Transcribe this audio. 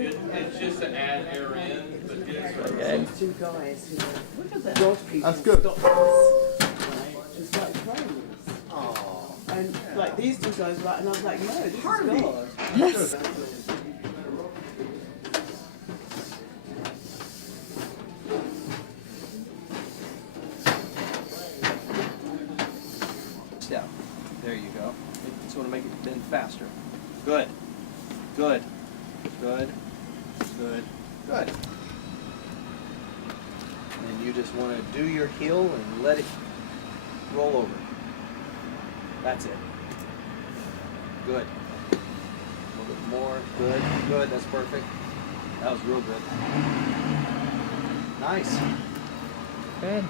It's just to add air in, but Okay. Two guys who Look at that. dog people That's good. stopped us, right, and started throwing us. Oh. And like these two guys were like, and I was like, no, this Harvey. is God. Yes. Step. There you go. Just want to make it bend faster. Good. Good. Good. Good. Good. And you just want to do your heel and let it roll over. That's it. Good. A little bit more. Good. Good. That's perfect. That was real good. Nice. Good.